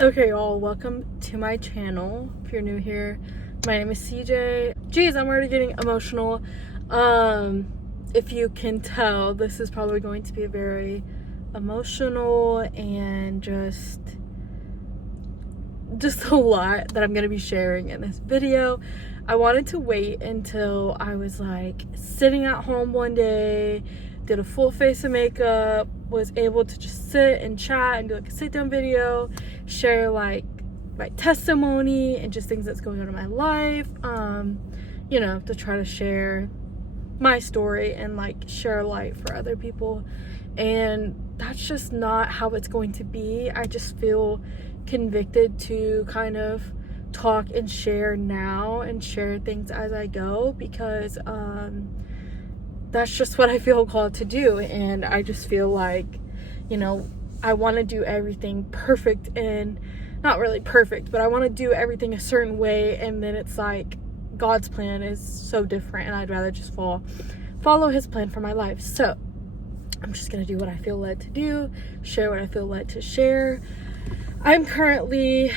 Okay, y'all, welcome to my channel. If you're new here, my name is CJ. Geez, I'm already getting emotional. If you can tell, this is probably going to be a very emotional and just a lot that I'm going to be sharing in this video. I wanted to wait until I was like sitting at home one day, did a full face of makeup, was able to just sit and chat and do like a sit down video, share like my testimony and just things that's going on in my life, you know, to try to share my story and like share light for other people. And that's just not how it's going to be. I just feel convicted to kind of talk and share now and share things as I go, because that's just what I feel called to do. And I just feel like, you know, I want to do everything perfect, and not really perfect, but I want to do everything a certain way, and then it's like God's plan is so different, and I'd rather just follow his plan for my life. So I'm just gonna do what I feel led to do, share what I feel led to share. I'm currently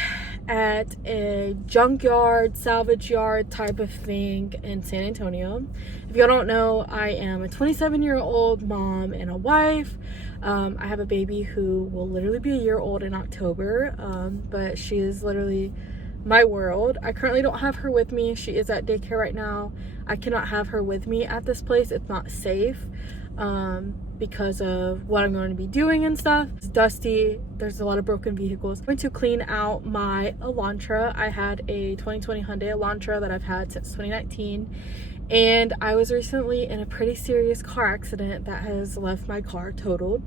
at a junkyard, salvage yard type of thing in San Antonio. If y'all don't know, I am a 27-year-old mom and a wife. I have a baby who will literally be a year old in October, but she is literally my world. I currently don't have her with me. She is at daycare right now. I cannot have her with me at this place. It's not safe because of what I'm going to be doing and stuff. It's dusty. There's a lot of broken vehicles. I'm going to clean out my Elantra. I had a 2020 Hyundai Elantra that I've had since 2019. And I was recently in a pretty serious car accident that has left my car totaled.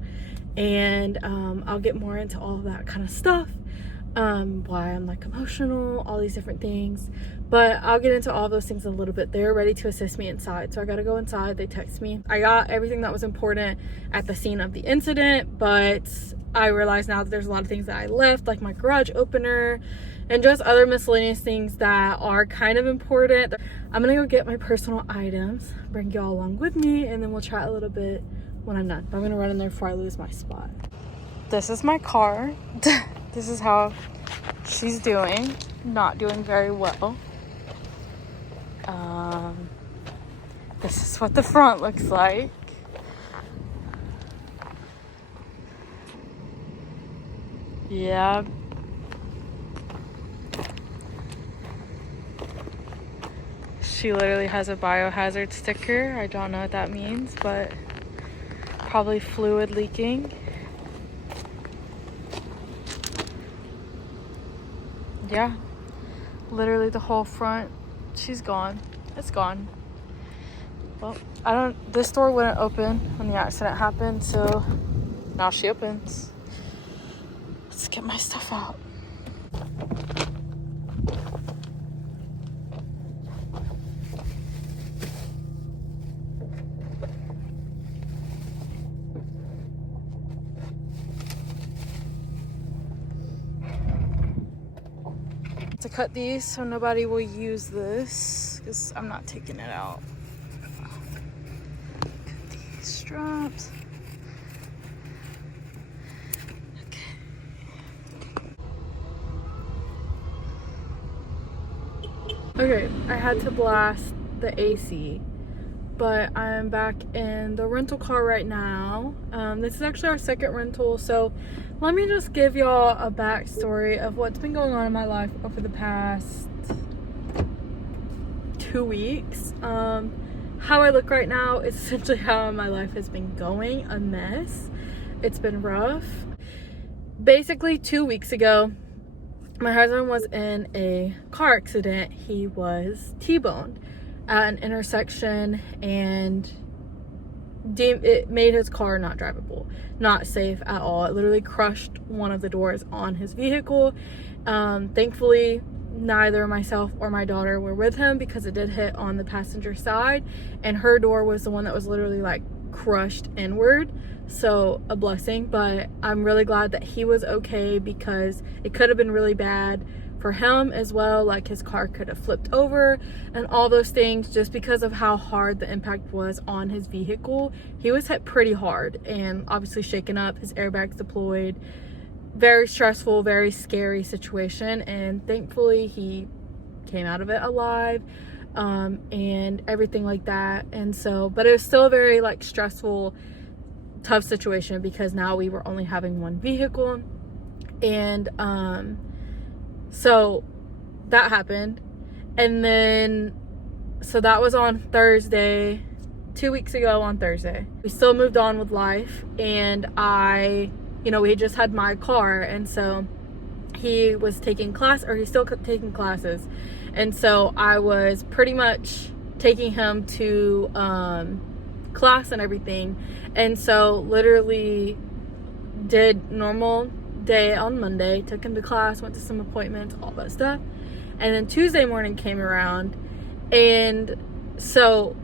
And I'll get more into all of that kind of stuff. Why I'm like emotional, all these different things, but I'll get into all those things a little bit. They're ready to assist me inside, so I gotta go inside. They text me. I got everything that was important at the scene of the incident, but I realize now that there's a lot of things that I left, like my garage opener and just other miscellaneous things that are kind of important. I'm gonna go get my personal items, bring y'all along with me, and then we'll chat a little bit when I'm done. But I'm gonna run in there before I lose my spot. This is my car. This is how she's doing. Not doing very well. This is what the front looks like. Yeah. She literally has a biohazard sticker. I don't know what that means, but probably fluid leaking. Yeah, literally the whole front, she's gone. It's gone. Well, this door wouldn't open when the accident happened, so now she opens. Let's get my stuff out. To cut these so nobody will use this, because I'm not taking it out. Cut these straps. Okay, I had to blast the AC, but I'm back in the rental car right now. This is actually our second rental, so let me just give y'all a backstory of what's been going on in my life over the past 2 weeks. How I look right now is essentially how my life has been going, a mess. It's been rough. Basically 2 weeks ago, my husband was in a car accident. He was T-boned at an intersection, and it made his car not drivable, not safe at all. It literally crushed one of the doors on his vehicle. Thankfully, neither myself or my daughter were with him, because it did hit on the passenger side, and her door was the one that was literally like crushed inward. So a blessing, but I'm really glad that he was okay, because it could have been really bad for him as well. Like his car could have flipped over and all those things, just because of how hard the impact was on his vehicle. He was hit pretty hard and obviously shaken up. His airbags deployed. very stressful, very scary situation, and thankfully he came out of it alive, and everything like that. And so, but it was still a very like stressful, tough situation because now we were only having one vehicle. And so that happened. And then, so that was on Thursday, 2 weeks ago on Thursday. We still moved on with life, and we just had my car, and so he was taking class, or he's still taking classes. And so I was pretty much taking him to class and everything. And so literally did normal day on Monday, took him to class, went to some appointments, all that stuff. And then Tuesday morning came around, and so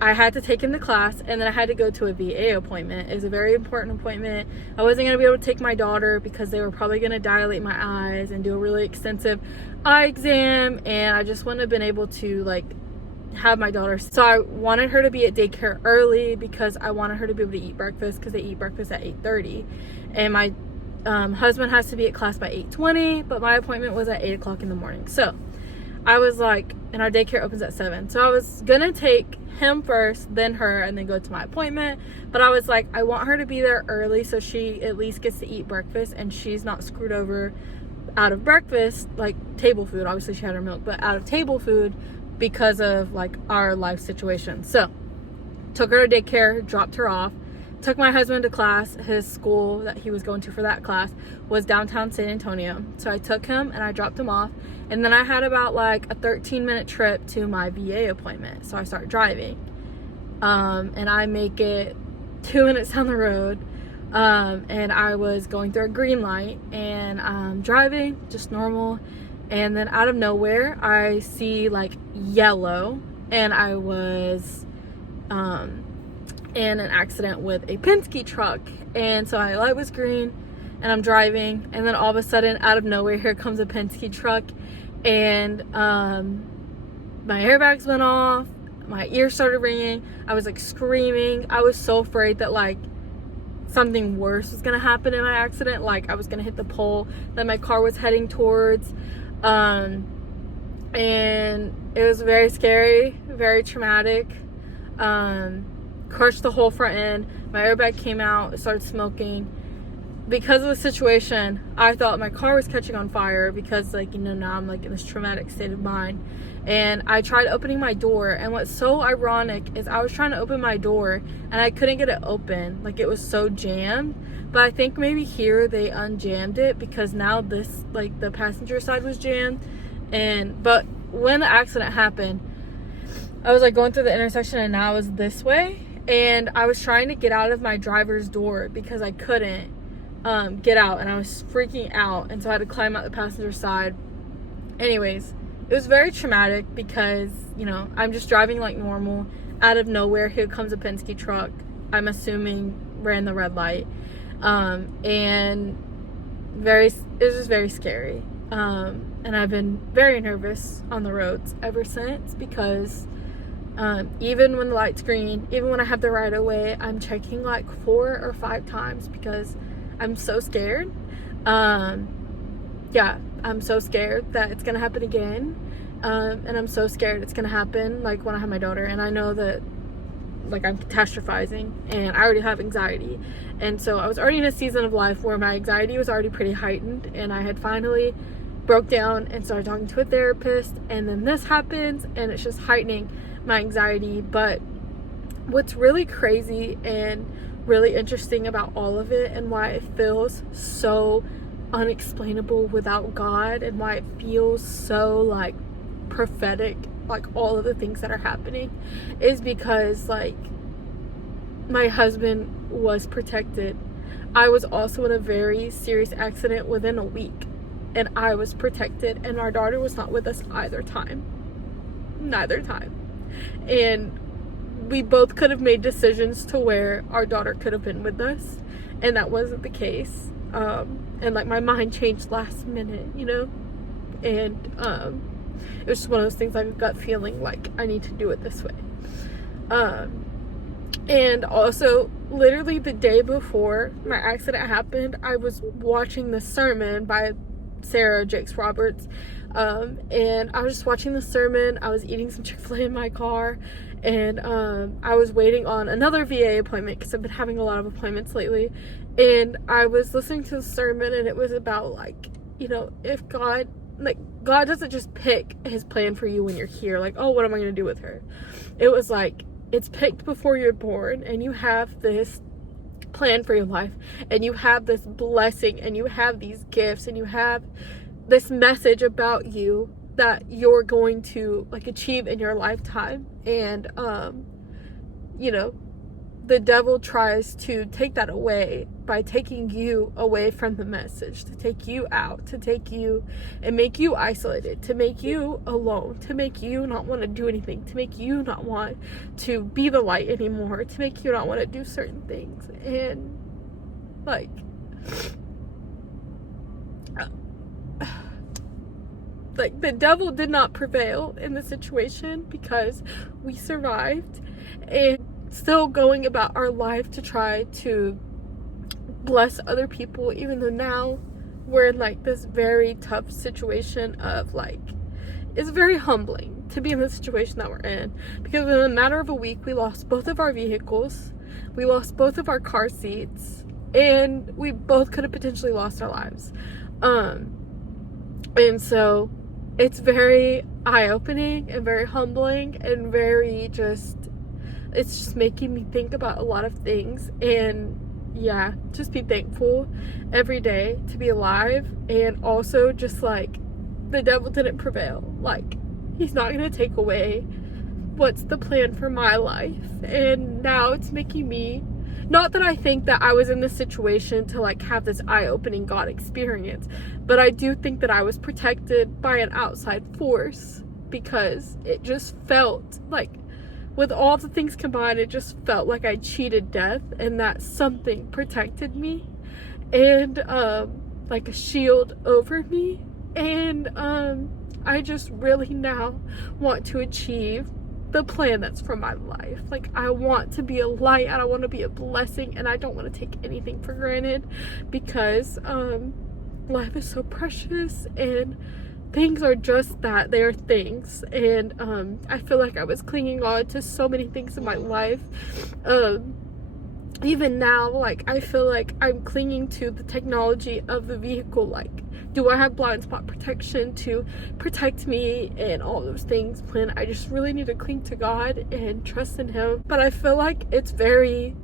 I had to take him to class, and then I had to go to a VA appointment. It was a very important appointment. I wasn't going to be able to take my daughter because they were probably going to dilate my eyes and do a really extensive eye exam, and I just wouldn't have been able to like have my daughter. So I wanted her to be at daycare early because I wanted her to be able to eat breakfast, because they eat breakfast at 8:30, and my husband has to be at class by 8:20, but my appointment was at 8 o'clock in the morning. So I was like, and our daycare opens at 7, so I was gonna take him first, then her, and then go to my appointment. But I was like, I want her to be there early so she at least gets to eat breakfast and she's not screwed over out of breakfast, like table food. Obviously she had her milk, but out of table food because of like our life situation. So took her to daycare, dropped her off, took my husband to class. His school that he was going to for that class was downtown San Antonio. So I took him and I dropped him off. And then I had about like a 13-minute trip to my VA appointment. So I start driving. And I make it 2 minutes down the road. And I was going through a green light, and I'm driving just normal. And then out of nowhere, I see like yellow, and I was in an accident with a Penske truck. And so my light was green and I'm driving, and then all of a sudden out of nowhere, here comes a Penske truck, and my airbags went off, my ears started ringing, I was like screaming. I was so afraid that like something worse was gonna happen in my accident, like I was gonna hit the pole that my car was heading towards. And it was very scary, very traumatic. Crushed the whole front end. My airbag came out, it started smoking. Because of the situation, I thought my car was catching on fire because now I'm like in this traumatic state of mind. And I tried opening my door, and what's so ironic is I was trying to open my door and I couldn't get it open. Like it was so jammed. But I think maybe here they unjammed it, because now this, like the passenger side was jammed. But when the accident happened, I was like going through the intersection, and now I was this way, and I was trying to get out of my driver's door because I couldn't get out, and I was freaking out, and so I had to climb out the passenger side. Anyways, it was very traumatic because I'm just driving like normal. Out of nowhere, here comes a Penske truck, I'm assuming ran the red light, and it was just very scary. And I've been very nervous on the roads ever since, because even when the light's green, even when I have the right of way, I'm checking like 4 or 5 times because I'm so scared. I'm so scared that it's gonna happen again. And I'm so scared it's gonna happen like when I have my daughter, and I know that like I'm catastrophizing, and I already have anxiety. And so I was already in a season of life where my anxiety was already pretty heightened, and I had finally broke down and started talking to a therapist, and then this happens and it's just heightening my anxiety. But what's really crazy and really interesting about all of it, and why it feels so unexplainable without God, and why it feels so like prophetic, like all of the things that are happening, is because like my husband was protected. I was also in a very serious accident within a week, and I was protected, and our daughter was not with us neither time. And we both could have made decisions to where our daughter could have been with us, and that wasn't the case. And like my mind changed last minute, and it was just one of those things, like a gut feeling like I need to do it this way. And also, literally the day before my accident happened, I was watching the sermon by Sarah Jakes Roberts, and I was just watching the sermon. I was eating some Chick-fil-A in my car, and I was waiting on another VA appointment because I've been having a lot of appointments lately, and I was listening to the sermon, and it was about, like, you know, if God doesn't just pick his plan for you when you're here, like, oh, what am I going to do with her? It was like, it's picked before you're born, and you have this plan for your life, and you have this blessing, and you have these gifts, and you have this message about you that you're going to, like, achieve in your lifetime. And you know, the devil tries to take that away by taking you away from the message, to take you out, to take you and make you isolated, to make you alone, to make you not want to do anything, to make you not want to be the light anymore, to make you not want to do certain things. And, like, the devil did not prevail in the situation because we survived, and still going about our life to try to bless other people, even though now we're in, like, this very tough situation of, like, it's very humbling to be in the situation that we're in, because in a matter of a week we lost both of our vehicles, we lost both of our car seats, and we both could have potentially lost our lives. And so it's very eye-opening and very humbling and very it's just making me think about a lot of things. And yeah, just be thankful every day to be alive. And also just, like, the devil didn't prevail. Like, he's not going to take away what's the plan for my life. And now it's making me, not that I think that I was in this situation to, like, have this eye-opening God experience, but I do think that I was protected by an outside force, because it just felt like, with all the things combined, it just felt like I cheated death, and that something protected me, and like a shield over me. And I just really now want to achieve the plan that's for my life. Like, I want to be a light, and I want to be a blessing, and I don't want to take anything for granted, because life is so precious, and things are just that, they are things. And I feel like I was clinging on to so many things in my life. Even now, like, I feel like I'm clinging to the technology of the vehicle. Like, do I have blind spot protection to protect me and all those things, when I just really need to cling to God and trust in him. But I feel like it's very,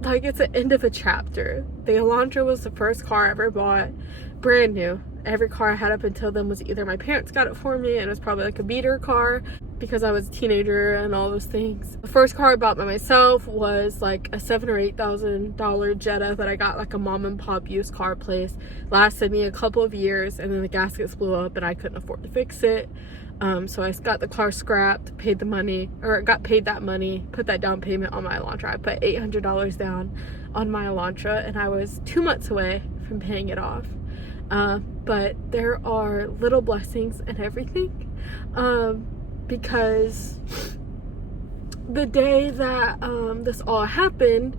like, it's the end of a chapter. The Elantra was the first car I ever bought, brand new. Every car I had up until then was either my parents got it for me, and it was probably like a beater car because I was a teenager and all those things. The first car I bought by myself was like a $7,000 or $8,000 Jetta that I got, like, a mom and pop used car place. Lasted me a couple of years, and then the gaskets blew up and I couldn't afford to fix it. So I got the car scrapped, paid the money, or got paid that money, put that down payment on my Elantra. I put $800 down on my Elantra, and I was 2 months away from paying it off. But there are little blessings in everything, because the day that this all happened,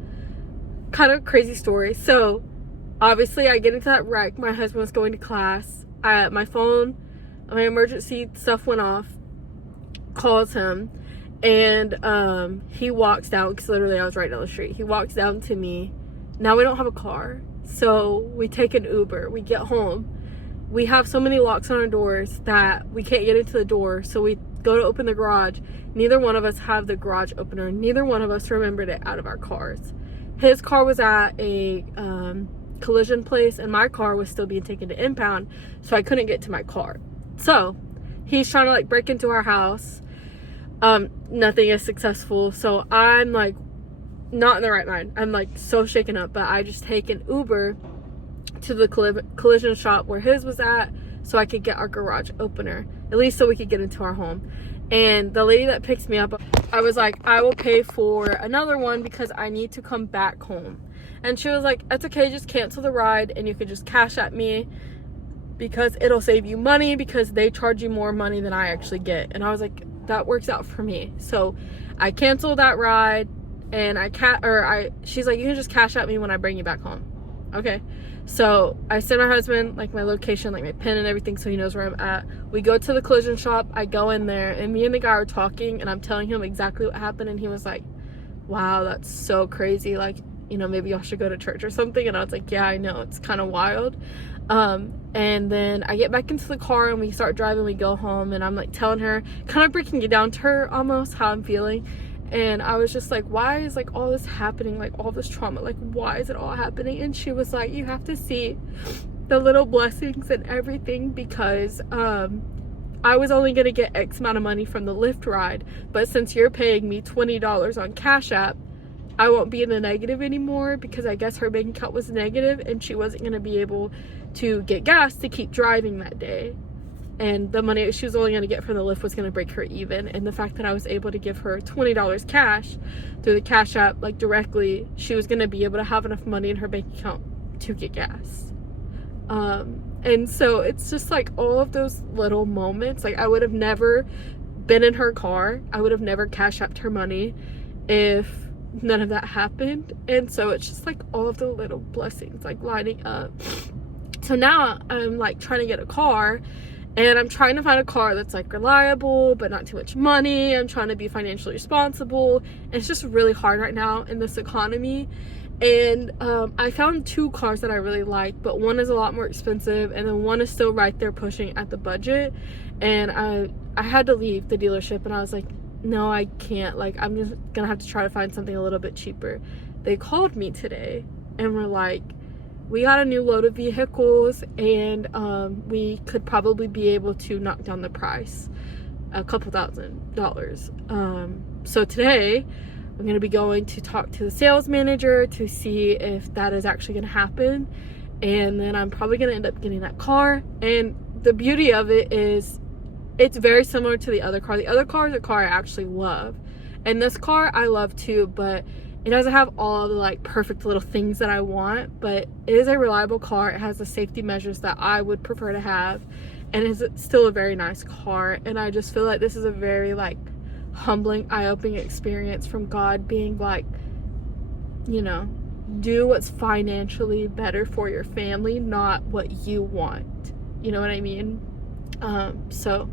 kind of crazy story. So obviously I get into that wreck. My husband was going to class. My phone, my emergency stuff went off. Calls him, and he walks down, because literally I was right down the street. He walks down to me. Now we don't have a car, so we take an Uber. We get home. We have so many locks on our doors that we can't get into the door, so we go to open the garage. Neither one of us have the garage opener. Neither one of us remembered it out of our cars. His car was at a collision place, and my car was still being taken to impound, so I couldn't get to my car. So he's trying to, like, break into our house. Nothing is successful, so I'm, like, not in the right mind. I'm, like, so shaken up, but I just take an Uber to the collision shop where his was at, so I could get our garage opener, at least so we could get into our home. And the lady that picks me up, I was like, I will pay for another one because I need to come back home. And she was like, that's okay, just cancel the ride and you could just cash at me, because it'll save you money, because they charge you more money than I actually get. And I was like, that works out for me. So I canceled that ride, and she's like, you can just cash out me when I bring you back home. Okay. So I sent my husband like my location, like my pin and everything, so he knows where I'm at. We go to the collision shop. I go in there, and me and the guy are talking, and I'm telling him exactly what happened, and he was like, wow, that's so crazy, like, you know, maybe y'all should go to church or something. And I was like, yeah, I know, it's kind of wild. And then I get back into the car, and we start driving. We go home, and I'm like telling her, kind of breaking it down to her almost, how I'm feeling. And I was just like, why is like all this happening, like all this trauma, like why is it all happening? And she was like, you have to see the little blessings and everything, because I was only going to get X amount of money from the Lyft ride, but since you're paying me $20 on Cash App, I won't be in the negative anymore, because I guess her bank account was negative and she wasn't going to be able to get gas to keep driving that day. And the money she was only going to get from the Lyft was going to break her even. And the fact that I was able to give her $20 cash through the Cash App, like directly, she was going to be able to have enough money in her bank account to get gas. And so it's just like all of those little moments. Like, I would have never been in her car. I would have never Cash Apped her money if none of that happened. And so it's just like all of the little blessings like lining up. So now I'm like trying to get a car, and I'm trying to find a car that's like reliable but not too much money. I'm trying to be financially responsible, and it's just really hard right now in this economy. And I found 2 cars that I really like, but one is a lot more expensive, and then one is still right there pushing at the budget. And I had to leave the dealership, and I was like, no, I can't, like, I'm just gonna have to try to find something a little bit cheaper. They called me today and were like, we got a new load of vehicles, and we could probably be able to knock down the price a couple $1,000s. So today I'm going to be going to talk to the sales manager to see if that is actually going to happen, and then I'm probably going to end up getting that car. And the beauty of it is it's very similar to the other car. The other car is a car I actually love, and this car I love too, but it doesn't have all the like perfect little things that I want, but it is a reliable car. It has the safety measures that I would prefer to have, and it's still a very nice car. And I just feel like this is a very like humbling, eye-opening experience from God, being like, you know, do what's financially better for your family, not what you want. You know what I mean? So,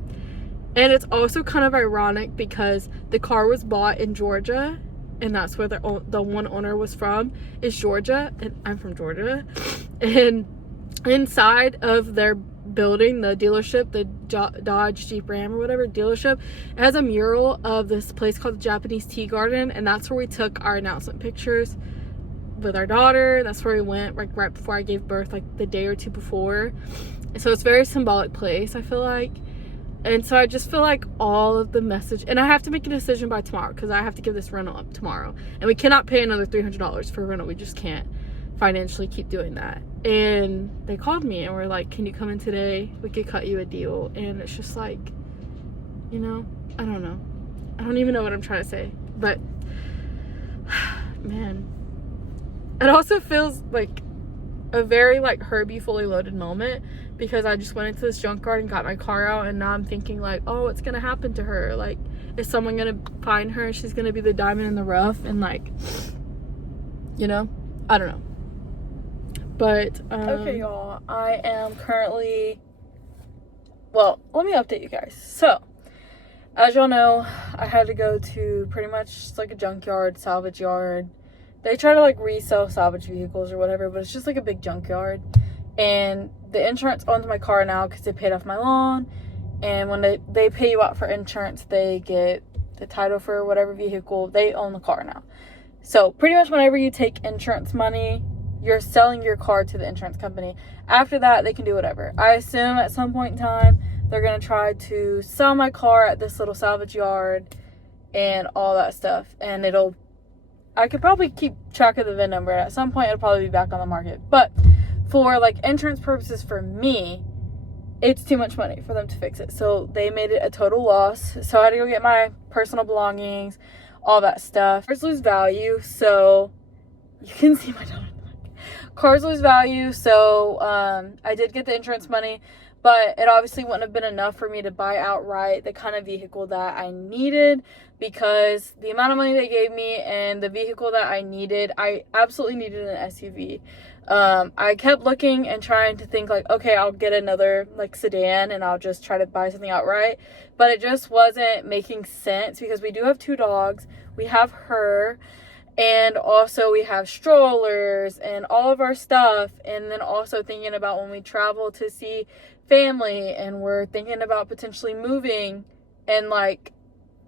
and it's also kind of ironic because the car was bought in Georgia, and that's where the one owner was from, is Georgia, and I'm from Georgia. And inside of their building, the dealership, the Dodge Jeep Ram or whatever dealership, it has a mural of this place called the Japanese Tea Garden, and that's where we took our announcement pictures with our daughter. That's where we went like right before I gave birth, like the day or two before. So it's a very symbolic place, I feel like. And so I just feel like all of the message, and I have to make a decision by tomorrow because I have to give this rental up tomorrow, and we cannot pay another $300 for a rental. We just can't financially keep doing that. And they called me and were like, can you come in today? We could cut you a deal. And it's just like, you know, I don't know. I don't even know what I'm trying to say, but man, it also feels like a very like Herbie Fully Loaded moment, because I just went into this junkyard and got my car out, and now I'm thinking like, oh, what's gonna happen to her? Like, is someone gonna find her and she's gonna be the diamond in the rough? And like, you know, I don't know. But okay, y'all, I am currently, well, let me update you guys. So as y'all know, I had to go to pretty much like a junkyard, salvage yard. They try to like resell salvage vehicles or whatever, but it's just like a big junkyard. And the insurance owns my car now because they paid off my loan. And when they pay you out for insurance, they get the title for whatever vehicle. They own the car now. So pretty much whenever you take insurance money, you're selling your car to the insurance company. After that, they can do whatever. I assume at some point in time, they're going to try to sell my car at this little salvage yard and all that stuff. And I could probably keep track of the VIN number. At some point, it'll probably be back on the market. But for like insurance purposes for me, it's too much money for them to fix it. So they made it a total loss. So I had to go get my personal belongings, all that stuff. Cars lose value. So you can see my daughter. cars lose value, so I did get the insurance money, but it obviously wouldn't have been enough for me to buy outright the kind of vehicle that I needed, because the amount of money they gave me and the vehicle that I absolutely needed an SUV. I kept looking and trying to think like, okay, I'll get another like sedan and I'll just try to buy something outright, but it just wasn't making sense because we do have 2 dogs. We have her, and also we have strollers and all of our stuff, and then also thinking about when we travel to see family, and we're thinking about potentially moving and like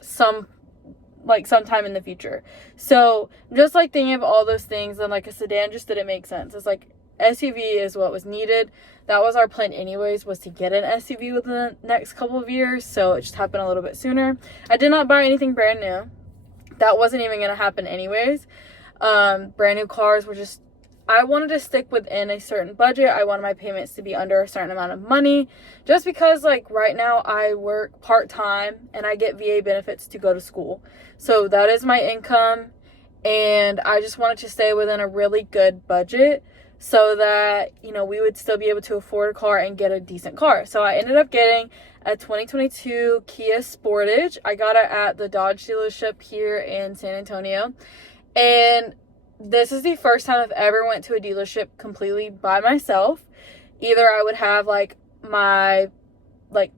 sometime in the future. So just like thinking of all those things, and like a sedan just didn't make sense. It's like SUV is what was needed. That was our plan anyways, was to get an SUV within the next couple of years, so it just happened a little bit sooner. I did not buy anything brand new. That wasn't even going to happen anyways. Brand new cars were just, I wanted to stick within a certain budget. I wanted my payments to be under a certain amount of money, just because like right now I work part-time and I get VA benefits to go to school. So that is my income, and I just wanted to stay within a really good budget so that, you know, we would still be able to afford a car and get a decent car. So I ended up getting a 2022 Kia Sportage. I got it at the Dodge dealership here in San Antonio. And this is the first time I've ever went to a dealership completely by myself. Either I would have like my like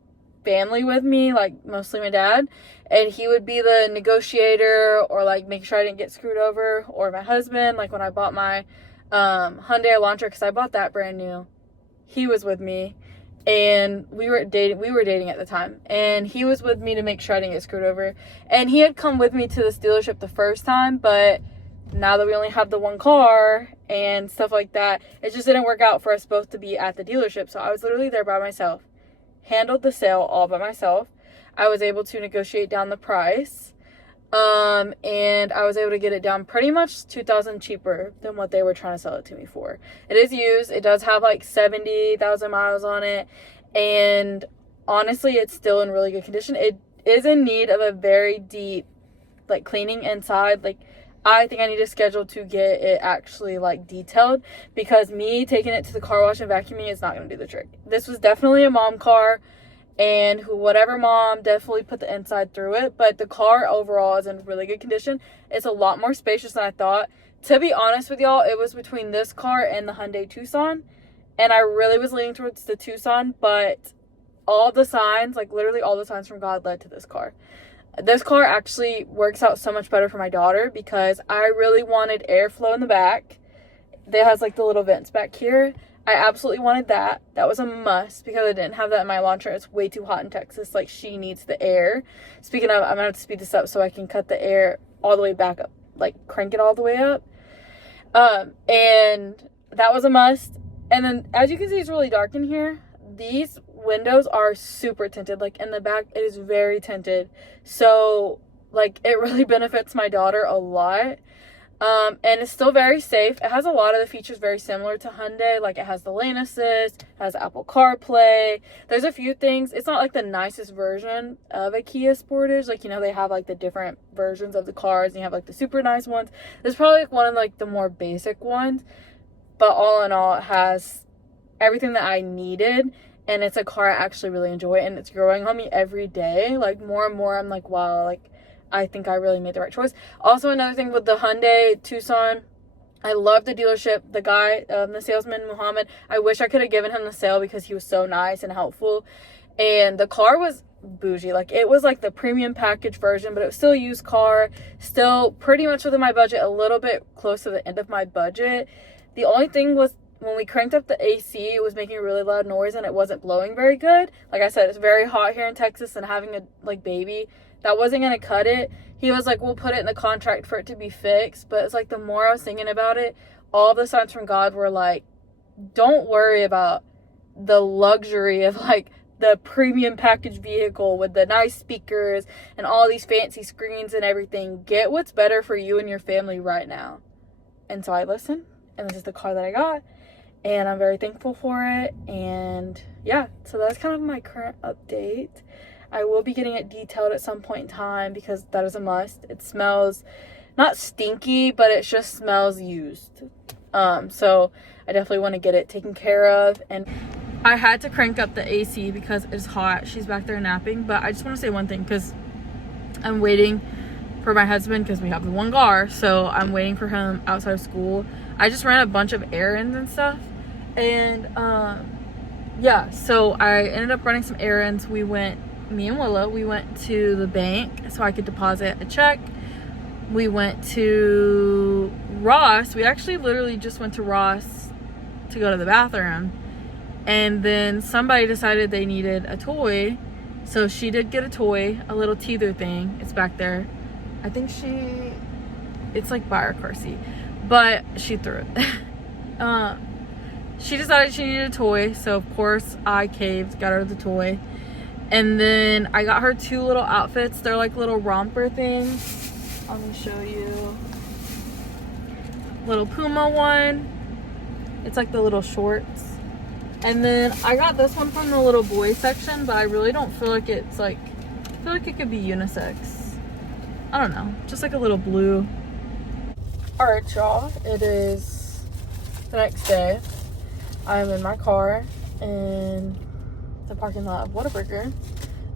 family with me, like mostly my dad, and he would be the negotiator or like make sure I didn't get screwed over, or my husband, like when I bought my Hyundai Elantra, because I bought that brand new, he was with me. And we were dating at the time, and he was with me to make sure I didn't get screwed over. And he had come with me to this dealership the first time, but now that we only have the one car and stuff like that, it just didn't work out for us both to be at the dealership. So I was literally there by myself, handled the sale all by myself. I was able to negotiate down the price, and I was able to get it down pretty much $2,000 cheaper than what they were trying to sell it to me for. It is used. It does have like 70,000 miles on it, and honestly, it's still in really good condition. It is in need of a very deep like cleaning inside. Like, I think I need to schedule to get it actually like detailed, because me taking it to the car wash and vacuuming is not going to do the trick. This was definitely a mom car, and whatever mom definitely put the inside through it, but the car overall is in really good condition. It's a lot more spacious than I thought. To be honest with y'all, it was between this car and the Hyundai Tucson, and I really was leaning towards the Tucson, but all the signs, like literally all the signs from God, led to this car. This car actually works out so much better for my daughter, because I really wanted airflow in the back. It has like the little vents back here. I absolutely wanted that. That was a must, because I didn't have that in my Elantra. It's way too hot in Texas. Like, she needs the air. Speaking of, I'm going to have to speed this up so I can cut the air all the way back up. Like, crank it all the way up. And that was a must. And then, as you can see, it's really dark in here. These windows are super tinted. Like, in the back, it is very tinted. So, like, it really benefits my daughter a lot. And it's still very safe. It has a lot of the features very similar to Hyundai. Like, it has the lane assist, has Apple CarPlay. There's a few things. It's not like the nicest version of a Kia Sportage. Like, you know, they have like the different versions of the cars, and you have like the super nice ones. This is probably like one of like the more basic ones, but all in all, it has everything that I needed, and it's a car I actually really enjoy, and it's growing on me every day. Like, more and more, I'm like, wow, like, I think I really made the right choice. Also, another thing with the Hyundai Tucson, I love the dealership. The guy, the salesman, Muhammad, I wish I could have given him the sale, because he was so nice and helpful. And the car was bougie. Like, it was like the premium package version, but it was still a used car, still pretty much within my budget, a little bit close to the end of my budget. The only thing was, when we cranked up the AC, it was making a really loud noise, and it wasn't blowing very good. Like I said, it's very hot here in Texas, and having a like baby, that wasn't going to cut it. He was like, we'll put it in the contract for it to be fixed. But it's like, the more I was thinking about it, all the signs from God were like, don't worry about the luxury of like the premium package vehicle with the nice speakers and all these fancy screens and everything. Get what's better for you and your family right now. And so I listened, and this is the car that I got, and I'm very thankful for it. And yeah, so that's kind of my current update. I will be getting it detailed at some point in time, because that is a must. It smells not stinky, but it just smells used. So I definitely want to get it taken care of. And I had to crank up the AC because it's hot. She's back there napping. But I just want to say one thing, because I'm waiting for my husband, because we have the one car, so I'm waiting for him outside of school. I just ran a bunch of errands and stuff, and yeah, so I ended up running some errands. Me and Willa, we went to the bank so I could deposit a check. We went to Ross. We actually literally just went to Ross to go to the bathroom, and then somebody decided they needed a toy, so she did get a toy, a little teether thing. It's back there. I think it's like by our car seat, but she threw it. She decided she needed a toy, so of course I caved, got her the toy. And then I got her 2 little outfits. They're like little romper things. Let me show you. Little Puma one. It's like the little shorts. And then I got this one from the little boy section, but I really don't feel like it's like, I feel like it could be unisex. I don't know, just like a little blue. Alright, y'all, it is the next day. I'm in my car in the parking lot of Whataburger.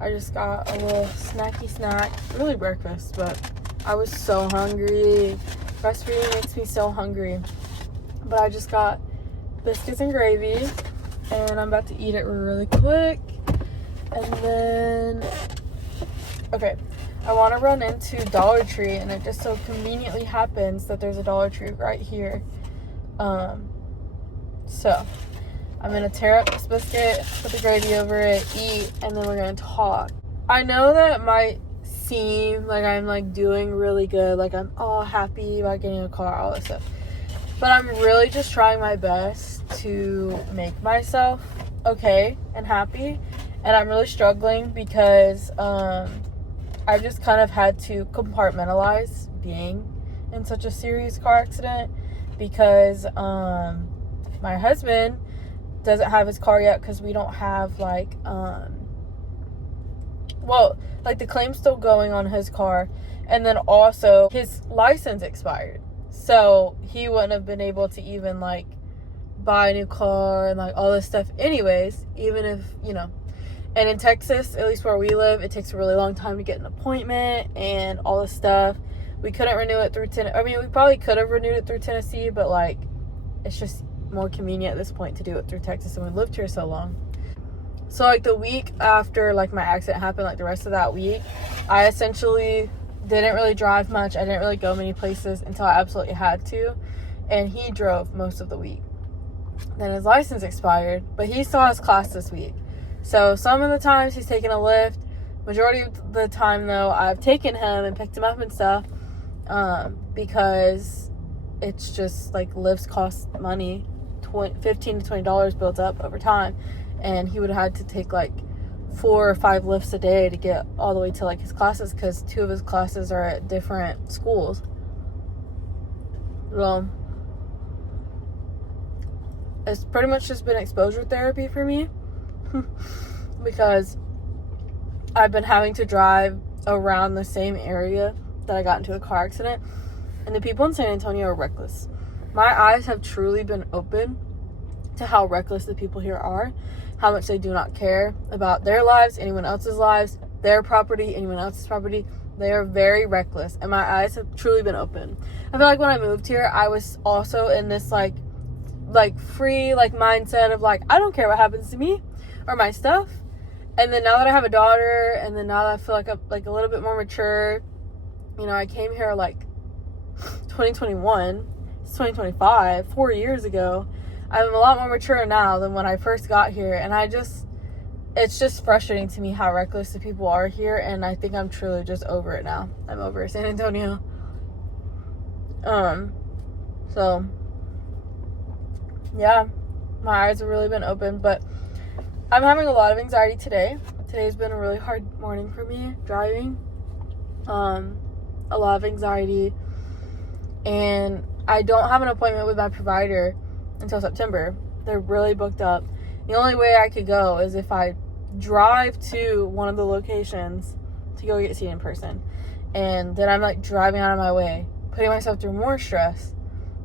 I just got a little snacky snack, really breakfast, but I was so hungry. Breastfeeding makes me so hungry. But I just got biscuits and gravy, and I'm about to eat it really quick. And then, okay, I want to run into Dollar Tree, and it just so conveniently happens that there's a Dollar Tree right here. So I'm going to tear up this biscuit, put the gravy over it, eat, and then we're going to talk. I know that it might seem like I'm like doing really good, like I'm all happy about getting a car, all this stuff. But I'm really just trying my best to make myself okay and happy. And I'm really struggling because I've just kind of had to compartmentalize being in such a serious car accident, because my husband doesn't have his car yet, because we don't have like the claim's still going on his car, and then also his license expired, so he wouldn't have been able to even like buy a new car and like all this stuff anyways, even if, you know. And in Texas, at least where we live, it takes a really long time to get an appointment and all this stuff. We couldn't renew it through Tennessee. I mean, we probably could have renewed it through Tennessee, but like, it's just more convenient at this point to do it through Texas, and we lived here so long. So like the week after like my accident happened, like the rest of that week, I essentially didn't really drive much. I didn't really go many places until I absolutely had to, and he drove most of the week. Then his license expired, but he still has class this week. So some of the times he's taken a lift. Majority of the time though, I've taken him and picked him up and stuff, because it's just like lifts cost money, $15 to $20 built up over time, and he would have had to take like 4 or 5 lifts a day to get all the way to like his classes, because 2 of his classes are at different schools. Well, it's pretty much just been exposure therapy for me. Because I've been having to drive around the same area that I got into a car accident, and the people in San Antonio are reckless. My eyes have truly been open to how reckless the people here are, how much they do not care about their lives, anyone else's lives, their property, anyone else's property. They are very reckless, and my eyes have truly been open. I feel like when I moved here, I was also in this like free like mindset of like, I don't care what happens to me or my stuff. And then now that I have a daughter, and then now that I feel like I'm like a little bit more mature, you know, I came here like 2021, it's 2025, 4 years ago. I'm a lot more mature now than when I first got here, and it's just frustrating to me how reckless the people are here, and I think I'm truly just over it now. I'm over San Antonio. So yeah, my eyes have really been open, but I'm having a lot of anxiety today. Today's been a really hard morning for me, driving. A lot of anxiety. And I don't have an appointment with my provider until September. They're really booked up. The only way I could go is if I drive to one of the locations to go get seen in person. And then I'm like driving out of my way, putting myself through more stress.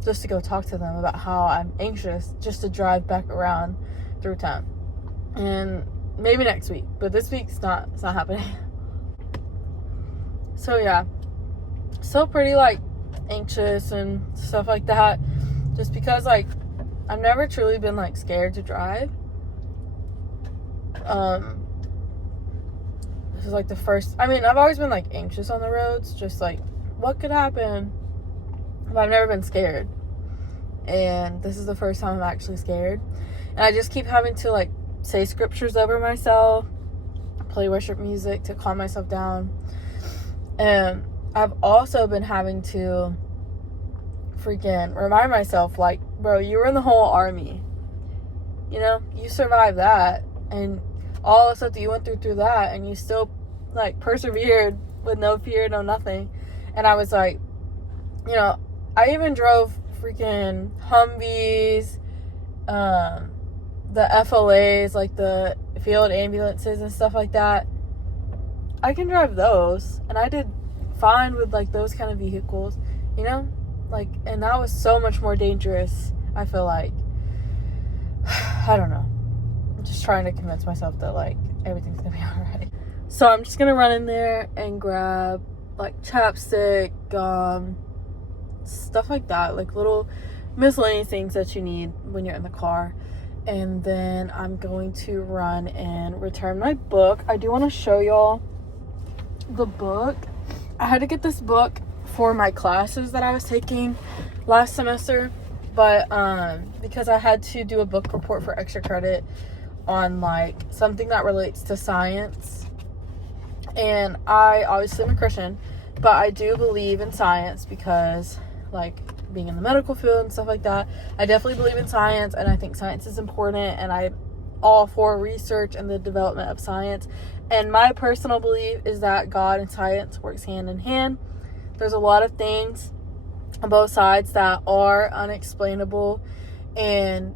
just to go talk to them about how I'm anxious just to drive back around through town. And maybe next week, but this week's it's not happening. So yeah, still pretty like anxious and stuff like that, just because like I've never truly been like scared to drive. This is like the first, I mean, I've always been like anxious on the roads, just like what could happen, but I've never been scared. And this is the first time I'm actually scared. And I just keep having to like say scriptures over myself, play worship music to calm myself down. And I've also been having to freaking remind myself, like, bro, you were in the whole army. You know, you survived that. And all the stuff that you went through that, and you still, like, persevered with no fear, no nothing. And I was like, you know, I even drove freaking Humvees, the FLAs, like the field ambulances and stuff like that. I can drive those, and I did fine with like those kind of vehicles, you know, like, and that was so much more dangerous. I feel like, I don't know, I'm just trying to convince myself that like everything's gonna be all right. So I'm just gonna run in there and grab like chapstick, gum, stuff like that, like little miscellaneous things that you need when you're in the car. And then I'm going to run and return my book. I do want to show y'all the book. I had to get this book for my classes that I was taking last semester, but because I had to do a book report for extra credit on like something that relates to science. And I obviously am a Christian, but I do believe in science because like being in the medical field and stuff like that, I definitely believe in science, and I think science is important, and I'm all for research and the development of science. And my personal belief is that God and science works hand in hand. There's a lot of things on both sides that are unexplainable, and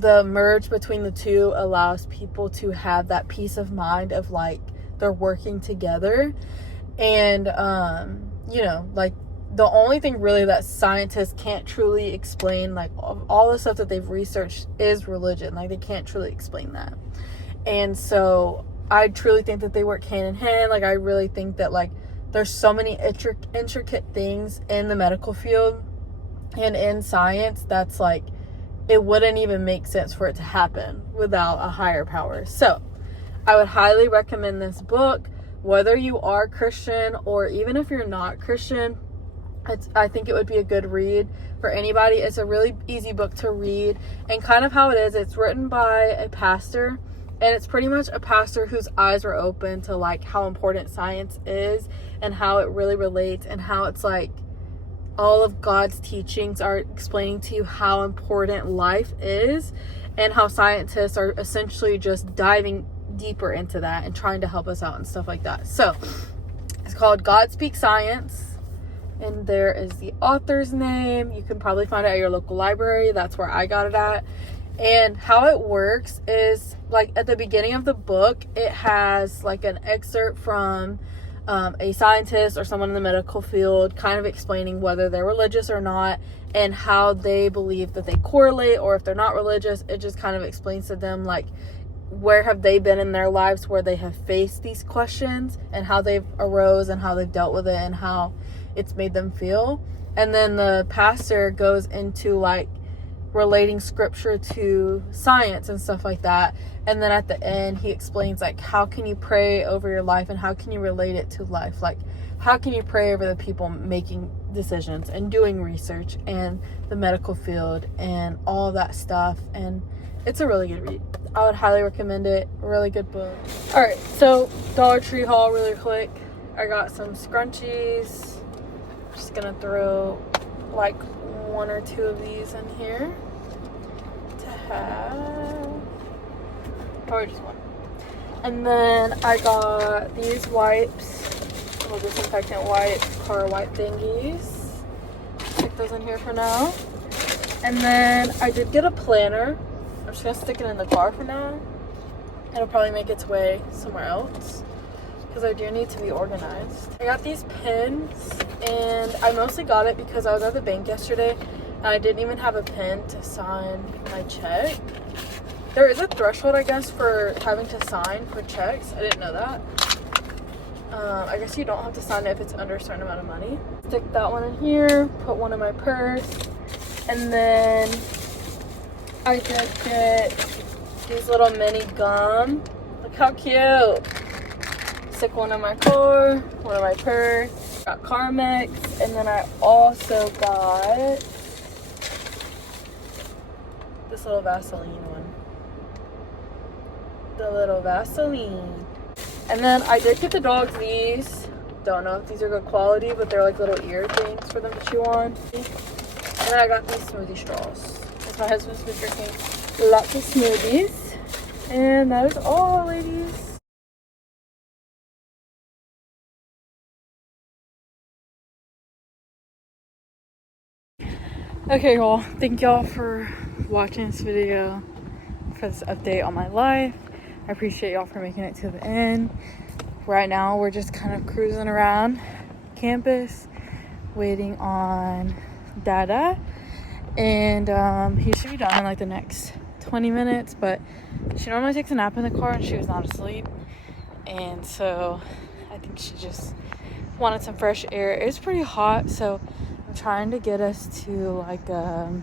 the merge between the two allows people to have that peace of mind of like they're working together. And you know, like the only thing really that scientists can't truly explain, like all the stuff that they've researched, is religion. Like they can't truly explain that. And so I truly think that they work hand in hand. Like I really think that like there's so many intricate things in the medical field and in science that's like it wouldn't even make sense for it to happen without a higher power. So I would highly recommend this book, whether you are Christian or even if you're not Christian. I think it would be a good read for anybody. It's a really easy book to read, and kind of how it is, it's written by a pastor, and it's pretty much a pastor whose eyes were open to like how important science is and how it really relates, and how it's like all of God's teachings are explaining to you how important life is, and how scientists are essentially just diving deeper into that and trying to help us out and stuff like that. So it's called God Speaks Science. And there is the author's name. You can probably find it at your local library. That's where I got it at. And how it works is, like, at the beginning of the book, it has, like, an excerpt from a scientist or someone in the medical field kind of explaining whether they're religious or not and how they believe that they correlate, or if they're not religious, it just kind of explains to them, like, where have they been in their lives where they have faced these questions and how they've arose and how they've dealt with it and how it's made them feel. And then the pastor goes into like relating scripture to science and stuff like that. And then at the end he explains like how can you pray over your life and how can you relate it to life, like how can you pray over the people making decisions and doing research and the medical field and all of that stuff. And it's a really good read. I would highly recommend it. Really good book. All right, so Dollar Tree haul really quick. I got some scrunchies. Just gonna throw like one or two of these in here to have, or just one. And then I got these wipes, little disinfectant wipes, car wipe thingies. Stick those in here for now. And then I did get a planner. I'm just gonna stick it in the car for now. It'll probably make its way somewhere else because I do need to be organized. I got these pins, and I mostly got it because I was at the bank yesterday I didn't even have a pen to sign my check. There is a threshold, I guess, for having to sign for checks. I didn't know that. I guess you don't have to sign it if it's under a certain amount of money. Stick that one in here, put one in my purse, and then I did get these little mini gum. Look how cute. Stick one in my car, one in my purse. Got Carmex, and then I also got this little Vaseline one. The little Vaseline. And then I did get the dogs these. Don't know if these are good quality, but they're like little ear things for them to chew on. And then I got these smoothie straws. Because my husband's been drinking lots of smoothies. And that is all, ladies. Okay, y'all. Thank y'all for watching this video, for this update on my life. I appreciate y'all for making it to the end. Right now, we're just kind of cruising around campus, waiting on Dada. And he should be done in like the next 20 minutes, but she normally takes a nap in the car and she was not asleep. And so I think she just wanted some fresh air. It's pretty hot, so I'm trying to get us to like a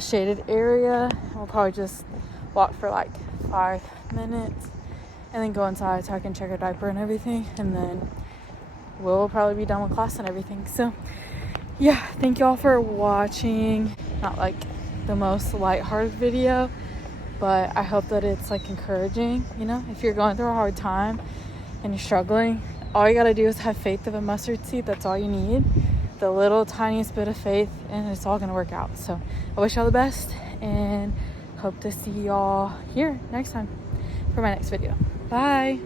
shaded area. We'll probably just walk for like 5 minutes and then go inside so I can check her diaper and everything, and then we'll probably be done with class and everything. So yeah, thank y'all for watching. Not like the most lighthearted video, but I hope that it's like encouraging. You know, if you're going through a hard time and you're struggling, all you gotta do is have faith of a mustard seed. That's all you need, the little tiniest bit of faith, and it's all gonna work out. So I wish y'all the best and hope to see y'all here next time for my next video. Bye.